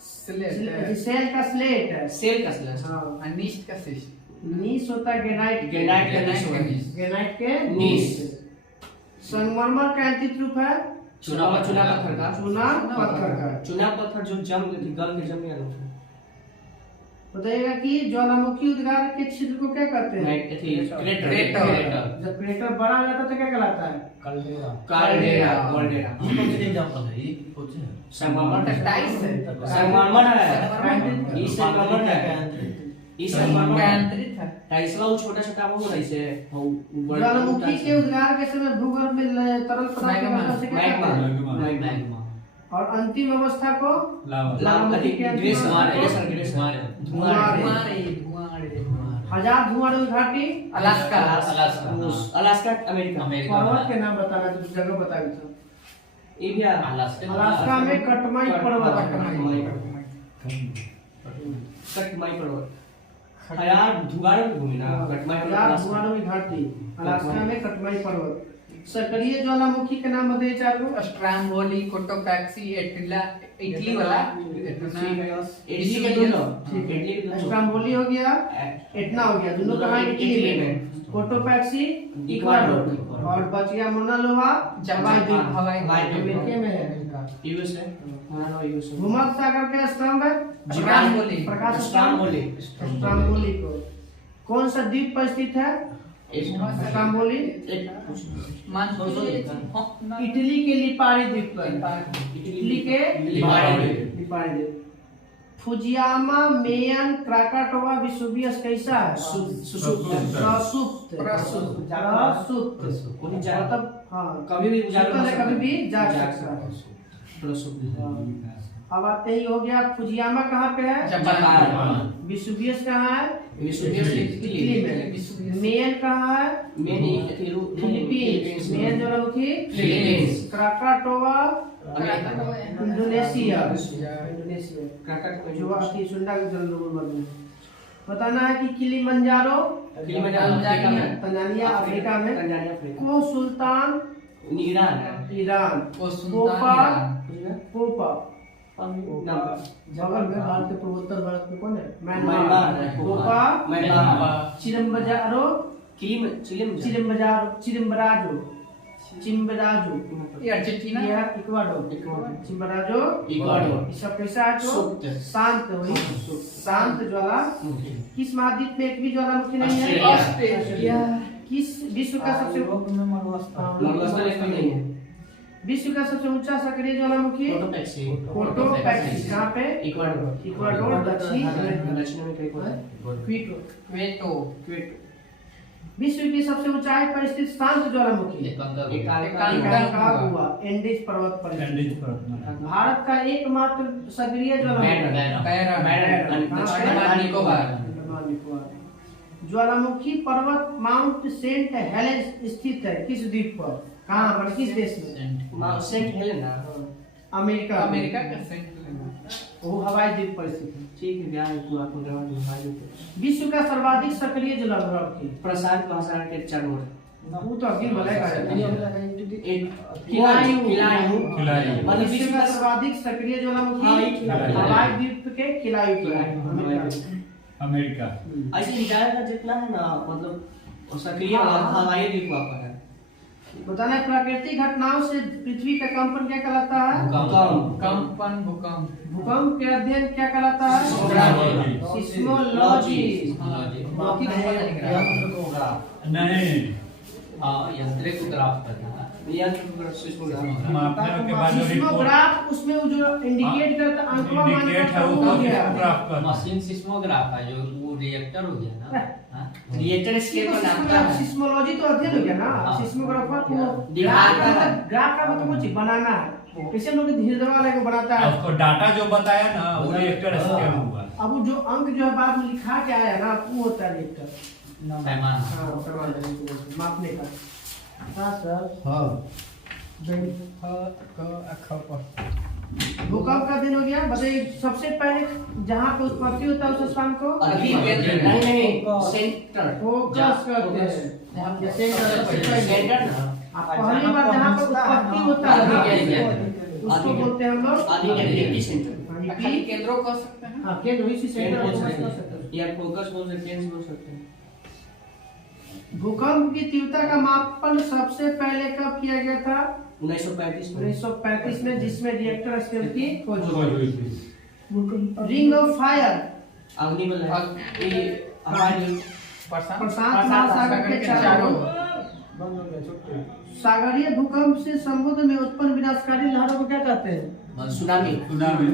स्लेट सेल का स्लेट है। सेल का स्लेट, हाँ। अनिष्ट का शिष्ट नीस होता है ग्रेनाइट। ग्रेनाइट का नीस होता है। ग्रेनाइट के नीस। संगमरमर का अंतिम रूप है चूना पत्थर का। चूना पत्थर का। चूना पत्थर जो जम गई थी, गल के जम गया ना। बताइएगा कि ज्वालामुखी उद्गार के क्षेत्र को क्या कहते हैं? क्रेटर, जब क्रेटर बड़ा हो जाता है तो क्या कहलाता है? कार्डेरा, कौन से एग्जांपल है ये कौन से है संगमरमर टाइस है संगमरमर है। इस संगमरमर है। इस संगमरमर कैंत्रित है टाइसवा वो छोटा छोटा वो ऐसे ज्वालामुखी के उद्गार के समय भूगर्भ में तरल पदार्थ की अवस्था से क्या कहते हैं? और अंतिम अवस्था को हजार धुआं घाटी। Alaska Alaska America. पर्वत के नाम बताना तो जगह बता भी था। ये भी अलास्का में कटमाई पर्वत। कटमाई पर्वत यार धुआं घूमे ना। कटमाई हजार धुआं घाटी अलास्का में कटमाई पर्वत। सक्रिय ज्वालामुखी के नाम बताइए चार को। स्ट्रैम्बोली, कोटोपैक्सी, एटिला, इटली वाला इटली के दोनों ठीक है। इटली के स्ट्रैम्बोली हो गया, एटना हो गया, दोनों कहाँ? इटली में। कोटोपैक्सी इक्वाडोर और बच गया मोना लोहा हवाई अमेरिका में है। यूएस है। भूमध्य सागर के स्तंभ प्रकाश स्ट्रैम्बोली को कौन सा द्वीप पर स्थित है? स्ट्रैम्बोली इटली के लिपारी द्वीप पर। इटली के लिपारी द्वीप। फुजियामा, मेयन, क्राकाटोवा, विसुवियस कैसा है? प्रसुप्त। मतलब हाँ कभी भी कभी भी जाग सकता है। अब आते ही हो गया फुजियामा कहाँ पे है? जापान। विसुवियस कहाँ है? इटली में। मेयन कहाँ है? फिलीपींस। मेयन ज्वालामुखी फिलीपींस। क्राकाटोवा इंडोनेशिया। क्राकाटोवा जो आपकी सुंडा के जल में बताना है कि किलिमंजारो अफ्रीका में, तंजानिया अफ्रीका में, तंजानिया अफ्रीका, को सुल्तान ईरान है, ईरान, को पोपा सुल्तान पोपा नाम का बगल में भारत के पूर्वोत्तर भारत में कौन है? म्यांमार है, पोपा म्यांमार, चिरम्बजारो चिरम्बराजो ये अर्जेंटीना या इक्वाडोर चिम्बराजो इक्वाडोर, इसका पैसा शांत वही शांत ज्वाला किस महाद्वीप में एक भी ज्वालामुखी नहीं है? ऑस्ट्रेलिया। किस विश्व का सबसे यूरोप में मरुस्थल मरुस्थल इसमें नहीं है, विश्व का सबसे ऊंचा सक्रिय ज्वालामुखी कोटोपैक्सी कहाँ पे? इक्वाडोर, इक्वाडोर दक्षिण दक्षिण में कहीं होता है, क्वीटो क्वेटो विश्व की सबसे ऊंचाई पर स्थित शांत ज्वालामुखी एकांकागुआ एंडीज पर्वत पर स्थित। कैंडीज पर अपना। भारत का एकमात्र सक्रिय ज्वालामुखी पर्वत माउंट सेंट हेलेंस स्थित है किस द्वीप पर? कहाँ पर? किस देश में? सेंट हेलेना, अमेरिका अमेरिका का सेंट वो हवाई द्वीप पर स्थित है। ठीक है, यार पूरा प्रोग्राम हमारे विश्व का सर्वाधिक सक्रिय ज्वालामुखी प्रशांत महासागर के चारों ओर वो तो अगली बनेगा एक किलायू मतलब विश्व का सर्वाधिक सक्रिय ज्वालामुखी हवाई द्वीप के किलायू अमेरिका। ऐसे इंडिया का जितना है ना, मतलब सक्रिय हवाई द्वीप वहाँ पर है। बताना है प्राकृतिक घटनाओं से पृथ्वी का कंपन क्या कहलाता है? कंपन भूकंप भूकंप के अध्ययन क्या कहलाता है? सिस्मोलॉजी। नहीं यांत्रिक उतराव करना मापने के बाद जो रिपोर्ट सिस्मोग्राफ उसमें वो जो इंडिकेट करता अंकवा मान इंडिकेट है का वो हो गया। ग्राफ का मशीन सिस्मोग्राफ है जो वो रिएक्टर हो गया ना। हाँ? रिएक्टर स्केल पर नापता है। सिस्मोलॉजी तो अध्ययन हो गया ना। हाँ। सिस्मोग्राफर को दिखाता है। ग्राफ का मतलब कुछ बनाना है। कैसे लोग धीरे वाले को बनाता है। उसको डाटा जो बताया ना वो रिएक्टर स्केल हुआ। अब वो जो अंक जो है बाद में लिखा के आया ना वो होता है रिएक्टर। पैमाना। हाँ पैमाना मापने का। हाँ सर। हाँ। भूकंप का दिन हो गया। बताइए सबसे पहले जहाँ पे उत्पत्ति होता है उस स्थान को नहीं सेंटर फोकस करते हैं। जैसे सेंटर ना आप पहली बार जहाँ पर उत्पत्ति होता है ना उसको बोलते हैं हम लोग आदि सेंटर खाली केंद्रों कह सकते हैं। हाँ केंद्र इसी सेंटर बोल को सकते कर सकते हैं। या फोकस बोल सकते हैं, बोल सकते हैं। भूकंप की तीव्रता का मापन सबसे पहले कब किया गया था? 1935 में 1935 में, जिसमें रिएक्टर स्केल की खोज हुई। हुई। रिंग ऑफ फायर अग्निबल है ये हमारे प्रशांत महासागर के चारों सागरीय भूकंप से समुद्र में उत्पन्न विनाशकारी लहरों को क्या कहते हैं? सुनामी। सुनामी।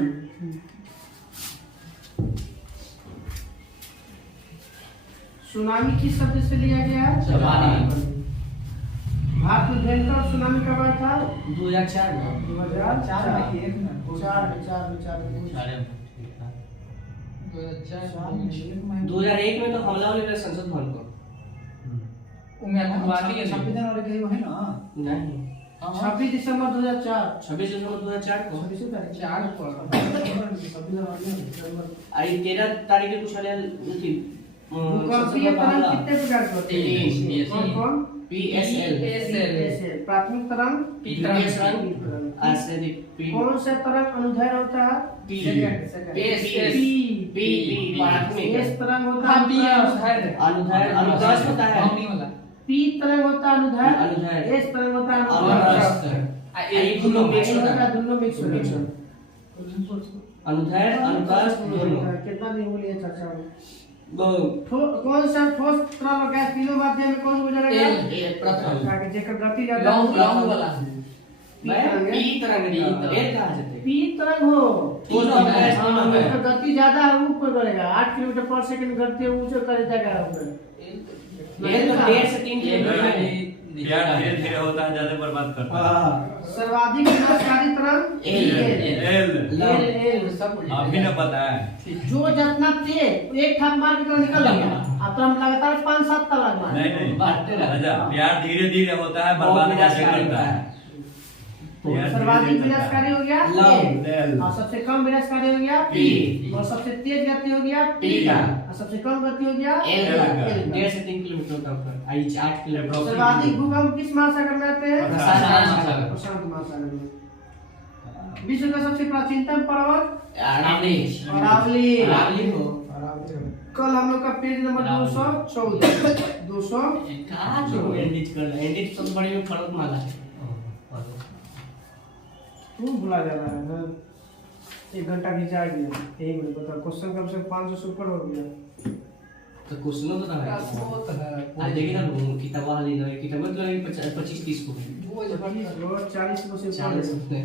सुनामी किस शब्द से लिया गया है? सुनामी। भारत में भयंकर सुनामी कब आया था? 2004 में 2004 में। में एक में 2001 में तो हमला हो गया संसद भवन को। उमें आतंकवादी है। संविधान और कहीं है ना नहीं 26 दिसंबर 2004। 26 दिसंबर 2004 को 26 तारीख 4 पर आई 13 तारीख को कुछ वाले थी भूकंपीय तरंग कितने प्रकार के होते हैं? कौन कौन? PSL प्राथमिक तरंग, पी तरंग, कौन सा तरंग अनुदैर्घ्य होता है? एस तरंग होता है अनुदैर्घ्य होता है। पी तरंग होता है अनुदैर्घ्य, एस तरंग होता है अनुदैर्घ्य। ये दोनों मिक्स होता है। दोनों मिक्स होता है। अनुदैर्घ्य अनुदैर्घ्य दोनों कितना दिन हो लिया चर्चा में? बहुत कौन सा ठोस तरल और गैस तीनों माध्यम में कौन गुजरेगा? प्रथम जेकर गति ज्यादा लॉन्ग वाला पी तरंग एल कहा जाता है। पी तरंग हो ठोस और गैस तीनों में उसका गति ज्यादा है ऊपर बढ़ेगा 8 किलोमीटर पर सेकंड गति है ऊंचे करे जाएगा ऊपर। एल तो 1.5 से 3 किलोमीटर प्यार धीरे धीरे होता है, ज्यादा बर्बाद करता है। सर्वाधिक विनाशकारी तरंग एल सब अभी न पता है। जो जितना तेज एक थाप मार के निकल गया अब तो हम लगातार 5-7 तलाक मार नहीं नहीं प्यार धीरे धीरे होता है, बर्बाद ज्यादा करता है। सर्वाधिक विनाशकारी हो गया लव। ए। और सबसे कम विनाशकारी हो गया पी। और सबसे तेज गति हो गया टी का। और सबसे कम गति हो गया एल एल का। का। 1.5 से 3 किलोमीटर का ऊपर आई 8 किलोमीटर। सर्वाधिक भूकंप किस महासागर में आते हैं? प्रशांत महासागर। प्रशांत महासागर में। विश्व का सबसे प्राचीनतम पर्वत अरावली। अरावली। अरावली हो। कल हम लोग का पेज नंबर 214 200 कहाँ जो एंडिट कर रहा है? एंडिट सबसे बड़ी में पर्वत माला है। तू भुला जा रहा है ना। 1 घंटा की जाएगी यही में बता क्वेश्चन कम से कम 500 से ऊपर हो गया। तो क्वेश्चन तो है। आज देखिए ना वो किताब वाली ना किताब तो 25-30 को है। वो 40 को से ऊपर 40 है। उसने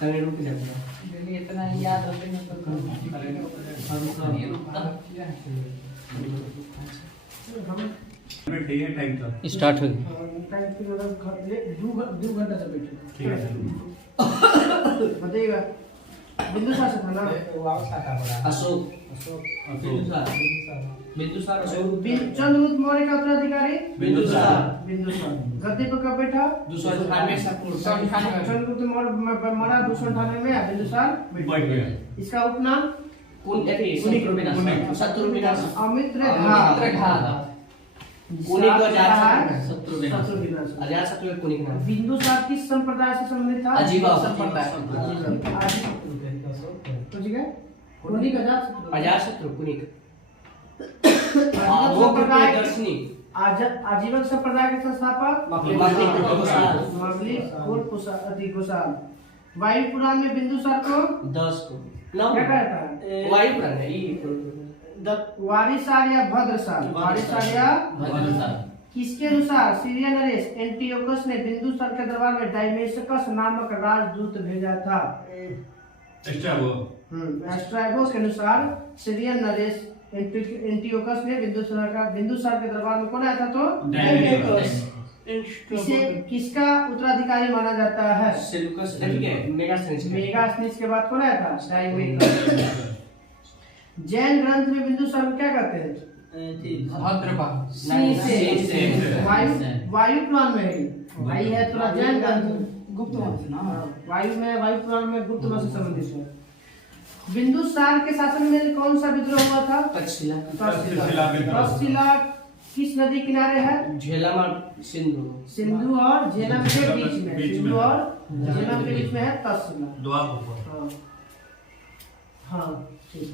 कल रुक जाता है। डेली इतना याद रखते हैं तो स्टार्ट हो टाइम पे मतलब 2 घंटा से बैठे ठीक है बताइएगा। बिंदुसार से था ना? अशोक। बिंदुसार अशोक। चंद्रगुप्त मौर्य का उत्तराधिकारी बिंदुसार। बिंदुसार गद्दी पर कब बैठा? 298 चंद्रगुप्त मौर्य मरा 298 में बिंदुसार बैठ गया। इसका उपनाम कौन ऐसे शत्रुविनाश। अमित्रघात। कुनिक का शत्रुविनाश। शत्रुविनाश। अजातशत्रु का कुनिक नाम। बिंदुसार किस संप्रदाय से संबंधित था? अजीबा संप्रदाय। तो ठीक है कुनिक अजातशत्रु कुनिक। आजीवन वो संप्रदाय दर्शनी। आजीवन संप्रदाय के संस्थापक मगली घोषाल। वायु पुराण में बिंदुसार को 10 को क्या कहता है? वायु पुराण है ये वारिसाल या भद्रसाल? वारिसाल या किसके अनुसार सीरिया नरेश एंटियोकस ने बिंदुसार के दरबार में डायमेशकस नामक राजदूत भेजा था? एस्ट्रागो के अनुसार सीरियन नरेश एंटियोकस ने बिंदुसार के दरबार में कौन आया था? तो डायमेशकस। इसे किसका उत्तराधिकारी माना जाता है? सेल्यूकस ठीक है मेगास्थनीज के बाद कौन आया था? डायमेशकस। जैन ग्रंथ में बिंदुसार को क्या कहते हैं? वायु पुराण में है। भाई है थोड़ा जैन ग्रंथ गुप्त वंश ना। वायु पुराण में गुप्त वंश से संबंधित है। बिंदुसार के शासन में कौन सा विद्रोह हुआ था? तक्षशिला किस नदी किनारे है? झेलम सिंधु। सिंधु और झेलम के बीच में। सिंधु और झेलम के बीच में है तक्षशिला। हाँ ठीक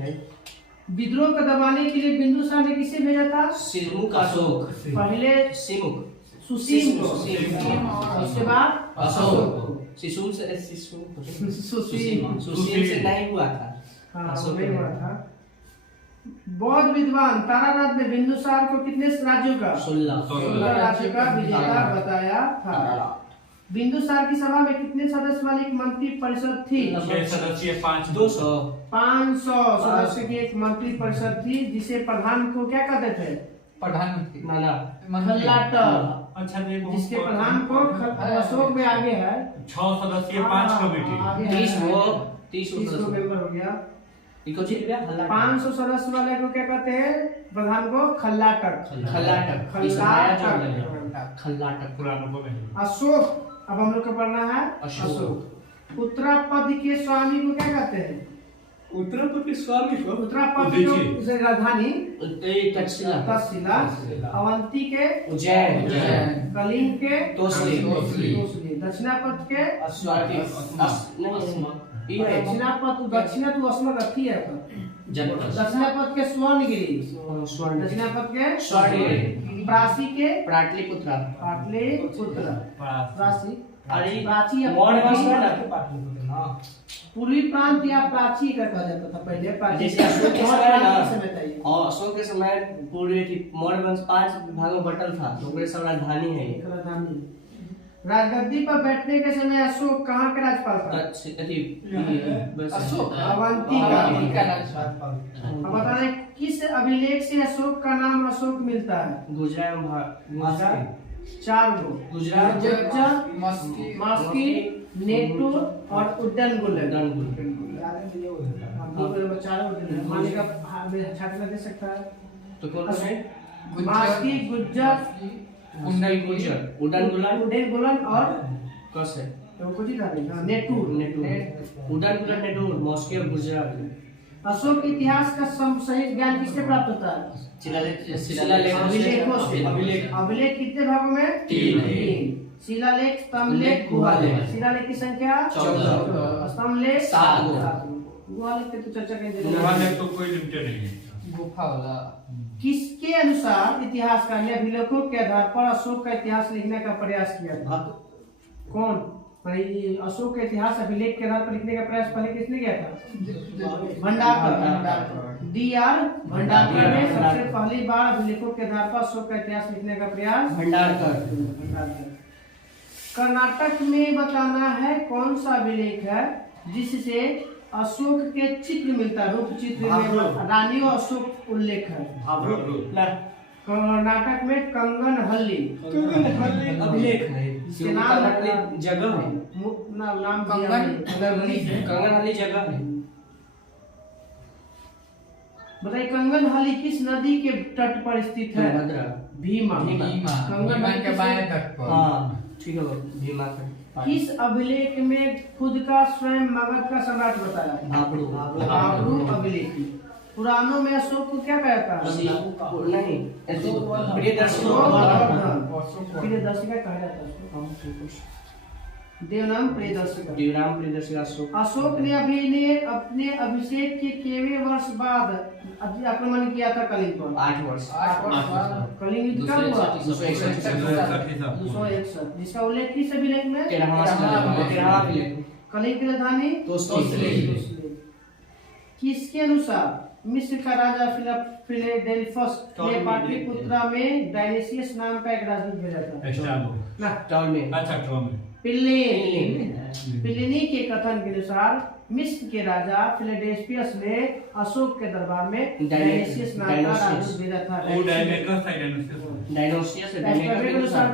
है। विद्रोह को दबाने के लिए बिंदुसार ने किसे भेजा था? सिमुक अशोक। पहले सिमुक सुसीम को, उसके बाद अशोक। सुसीम से नहीं हुआ था। हाँ नहीं हुआ था। बौद्ध विद्वान तारानाथ ने बिंदुसार को कितने राज्यों का? 16 राज्यों का विजेता बताया था। बिंदुसार की सभा में कितने सदस्य वाली एक मंत्री परिषद थी? 6 सदस्यीय 500 सदस्य की एक मंत्री परिषद थी जिसे प्रधान को क्या कहते थे? प्रधानमंत्री खल्लाटर। अच्छा देखो जिसके प्रधान को अशोक में आगे है 6 सदस्यीय 5 कमेटी 30 मेंबर हो गया। इको ठीक है 500 सदस्य वाले को क्या कहते हैं? प्रधान को खल्लाटर। खल्लाटक पुराणों को नहीं। अशोक अब हम लोग को पढ़ना है अशोक। उत्तरापद के स्वामी को क्या कहते हैं? उत्तरापद के स्वामी को उत्तरापद की राजधानी तक्षशिला। अवंती के उज्जैन। कलिंग के तोसली। दक्षिणापद के नहीं दक्षिणा तो असमक रखी है। दक्षिणापद के स्वर्णगिरी। दक्षिणापद के स्वर्णगिरी। प्राची के पाटलिपुत्र। प्राची प्राची पूर्वी प्रांत या प्राची का कहा जाता था पहले। जैसे अशोक के समय ना और अशोक के समय पूरे मौर्य वंश 5 भागों में बंटल था तो पूरे सब राजधानी है। राजगद्दी पर बैठने के समय अशोक कहाँ के राज्यपाल था? अशोक अवंती का राज्यपाल। अब बता रहे किस अभिलेख से अशोक का नाम अशोक मिलता है? गुजरात 4 गो गुजरात मस्की नेटू और उड्डनगुल। माने का छाटना दे सकता है तो कौन है? मस्की गुज्जर उड्डनगुलन उड्डनगुलन और कस है तो कुछ ही था नहीं हाँ, नेटूर उड़न पुलट नेटूर मॉस्को गुजरात अशोक इतिहास का सही ज्ञान किससे प्राप्त होता है? अभिलेखों से। अभिलेख कितने भागों में? 3। शिलालेख, स्तंभलेख, गुहालेख। शिलालेख की संख्या 14, स्तंभलेख 7। गुहालेख पे तो चर्चा करेंगे। गुहालेख तो कोई लिमिटेड नहीं है। गुफा वाला किसके अनुसार इतिहासकार ने अभिलेखों के आधार पर अशोक का इतिहास लिखने का प्रयास किया था? कौन? भाई अशोक का इतिहास अभिलेख के आधार पर लिखने का प्रयास पहले किसने किया था? भंडारकर। D.R. भंडारकर ने सबसे पहली बार अभिलेखों के आधार पर अशोक का इतिहास लिखने का प्रयास भंडारकर। कर्नाटक में बताना है कौन सा अभिलेख है जिससे अशोक के चित्र मिलता है, रूप चित्र में रानी और अशोक उल्लेख है। कर्नाटक में कंगनहल्ली अभिलेख है इसके नाम जगह है नाम कंगनहल्ली जगह है। बताइए कंगनहल्ली किस नदी के तट पर स्थित है? भीमा। कंगन के बाएं तट पर। हाँ ठीक है भीमा का। किस अभिलेख में खुद का स्वयं मगध का सम्राट बताया? भाबरू अभिलेख। पुराणों में अशोक को क्या कहता है? नहीं प्रियदर्शी प्रियदर्शिका कहा जाता है। देवनाम प्रियदर्शिका। अशोक ने अपने अभिषेक के केवे वर्ष बाद आक्रमण किया था कलिंग पर? 8 वर्ष। कलिंग युद्ध कब हुआ? 261। जिसका उल्लेख किस अभिलेख में? 13वां अभिलेख। कलिंग की राजधानी तोस्लेम। किसके अनुसार मिस्र का राजा फिलेडेल्फस ने पाटलिपुत्रा में डायनेसियस नाम का एक राजदूत भेजा था? प्लिनी के कथन के अनुसार मिस्र के राजा फिलेडेल्फियस ने अशोक के दरबार में डायनेसियस नाम का राजदूत भेजा था। डायनोसियस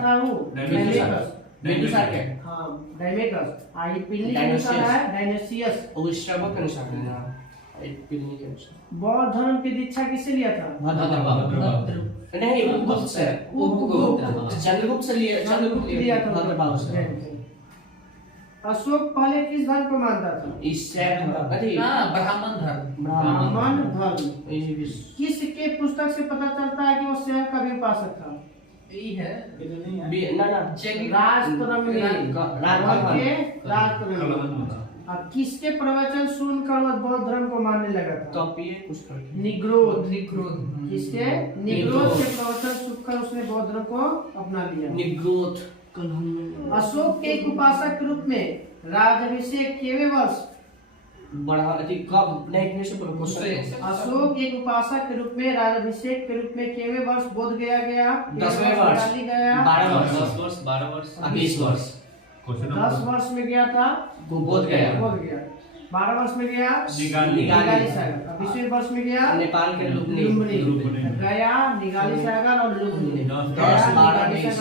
था वो डायमेकस। हाँ डायमेकस। आई प्लिनी के अनुसार है डायनेसियस। और स्ट्रैबो के अनुसार है ना प्लिनी के अनुसार। बौद्ध धर्म की दीक्षा किससे लिया था? नहीं उपगुप्त से। चंद्रगुप्त से लिया भद्रबाहु से। अशोक पहले किस धर्म को मानता था? ब्राह्मण धर्म। किसके पुस्तक से पता चलता है कि वो स्वयं का भी उपासक था? यही है अब किसके प्रवचन सुनकर वह बौद्ध धर्म को मानने लगा था? निग्रोध। किसके? निग्रोध के प्रवचन सुनकर उसने बौद्ध धर्म को अपना लिया। निग्रोध। अशोक के एक उपासक के रूप में राजाभिषेक केवे वर्ष? अशोक एक उपासक के रूप में राजाभिषेक के रूप में केवे वर्ष बोध गया? 10वें वर्ष। 12 वर्ष। 20 वर्ष। 10 वर्ष में गया था बोध गया। 12 वर्ष में गया निगाली सागर। 20वें वर्ष में गया नेपाल के लुम्बिनी। गया निगाली सागर और लुम्बिनी। 10 12 20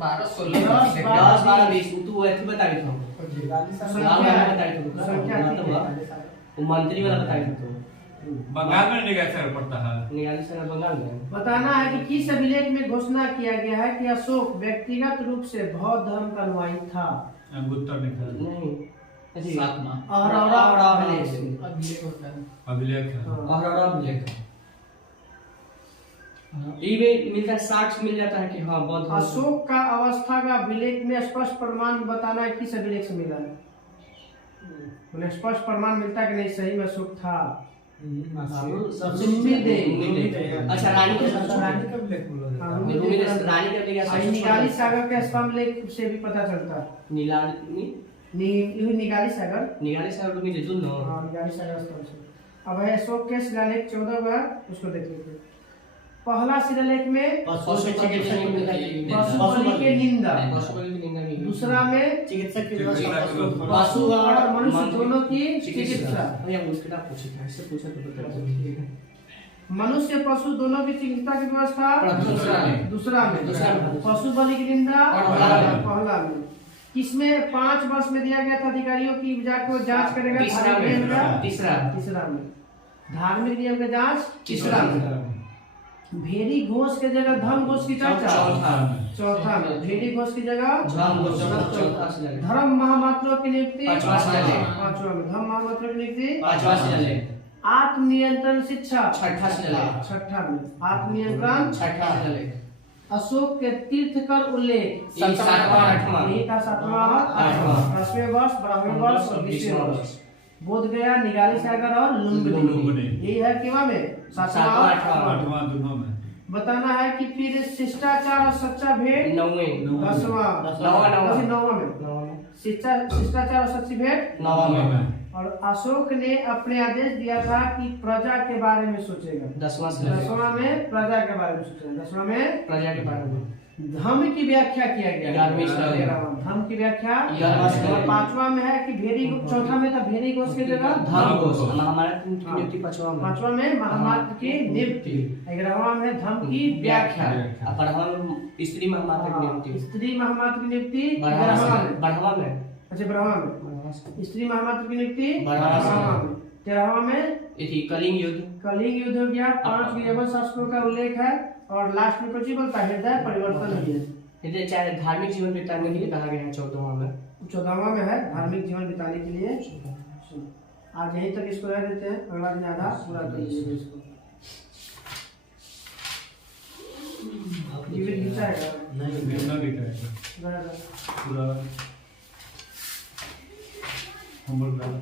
12 16 10 12 20 तू ऐसे बता रही था मंत्री वाला बता रही तो बंगाल में निगाली सागर पड़ता है। निगाली सागर बंगाल में। बताना है कि किस अभिलेख में घोषणा किया गया है कि अशोक व्यक्तिगत रूप से बौद्ध धर्म का अनुयायी था? उत्तर नहीं अभिलेख मिलता है 60 मिल जाता है कि हाँ बौद्ध। अशोक का अवस्था का अभिलेख में स्पष्ट प्रमाण बताना है किस अभिलेख से मिला है? उन्हें स्पष्ट प्रमाण मिलता है कि नहीं सही में अशोक था। सबसे अच्छा रानी का निगाली सागर के स्तंभ लेख से भी पता चलता है। निगाली सागर निगाली सागर निगाली सागर स्तंभ से। अब है अशोक के शिलालेख 14 बार उसको देख लेते हैं। पहला शिलालेख में पशु बलि के निंदा। दूसरा में चिकित्सक पशु और मनुष्य दोनों की चिकित्सा। मनुष्य पशु दोनों की चिकित्सा की व्यवस्था दूसरा में। पशु बलि की निंदा पहला में। किसमें 5 वर्ष में दिया गया था अधिकारियों की जाकर जांच करेगा? तीसरा में। धार्मिक नियम का जांच तीसरा में। भेरी घोष के जगह धम घोष की चर्चा चौथा में भेरी घोष की जगह धम घोष चौथा से लगे। धर्म महामात्रों की नियुक्ति पांचवा से लगे। पांचवा में धर्म महामात्रों की नियुक्ति पांचवा से लगे। आत्मनियंत्रण शिक्षा छठा से लगे। छठा में आत्मनियंत्रण छठा से लगे। अशोक के तीर्थकर उल्लेख यही सातवां आठवां। यही था सातवां आठवां 10वें वर्ष 12वें वर्ष और 20वें वर्ष बोध गया निगाली सागर और लुम्बिनी यही है किवा में सातवां आठवां। आठवां दोनों में बताना है कि फिर शिष्टाचार और सच्चा भेंट नौवें। 10वां नौवां में शिष्टाचार और सच्ची भेंट नौवां में। और अशोक ने अपने आदेश दिया था कि प्रजा के बारे में सोचेगा 10वां से लगे। 10वां में प्रजा के बारे में सोचेगा 10वां में प्रजा के बारे में। धर्म की व्याख्या किया गया 11वें से लगे। धर्म की व्याख्या 11वां से लगे। 5वां में है कि भेरी चौथा में था भेरी घोष की जगह धर्म घोष। महाभारत की नियुक्ति 5वां में। 5वां में महामात्र की नियुक्ति 11वां में धर्म की व्याख्या और 12वां में स्त्री महामात्र की नियुक्ति। स्त्री महामात्र की नियुक्ति 12वां में। 12वां में। अच्छा 12वां में स्त्री महामात्र की नियुक्ति 12वां में। 13वां में इसी कलिंग युद्ध। कलिंग युद्ध हो गया 5 यवन शासकों का उल्लेख है और लास्ट में कुछ ही बोलता है हृदय परिवर्तन हुई है इधर चाहे धार्मिक जीवन बिताने के लिए कहा गया है 14वां में। 14वां में है धार्मिक जीवन बिताने के लिए। आज यहीं तक इसको रह देते हैं अगला दिन आधा पूरा कर लीजिएगा इसको जीवन बिताएगा नहीं मेरा भी करेगा रहेगा। पूरा होमवर्क डाला